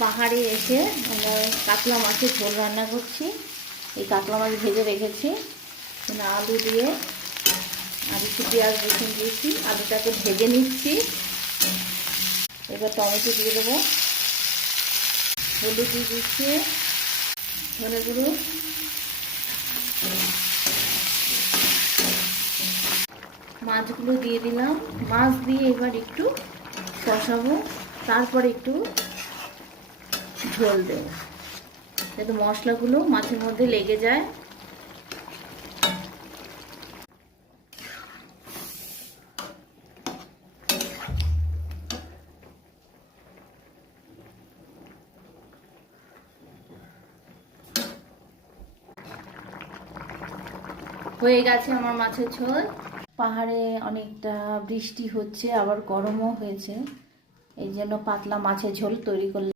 পাহাড়ে এসে আমরা কাতলা মাছের ঝোল রান্না করছি। এই কাতলা মাছ ভেজে রেখেছি, আলু দিয়ে আর একটু পেঁয়াজ রসুন দিয়েছি, আলুটাকে ভেজে নিচ্ছি। এবার টমেটো দিয়ে দেবো, হলুদ দিয়ে দিচ্ছি, ধনে গুঁড়ো, মাছগুলো দিয়ে দিলাম। মাছ দিয়ে এবার একটু কষাবো, তারপরে একটু ঝোল দেবো যাতে মশলাগুলো মাছের মধ্যে লেগে যায়। হয়ে গেছে আমার মাছের ঝোল। পাহাড়ে অনেকটা বৃষ্টি হচ্ছে, আবার গরমও হয়েছে, এই জন্য পাতলা মাছের ঝোল তৈরি করলাম।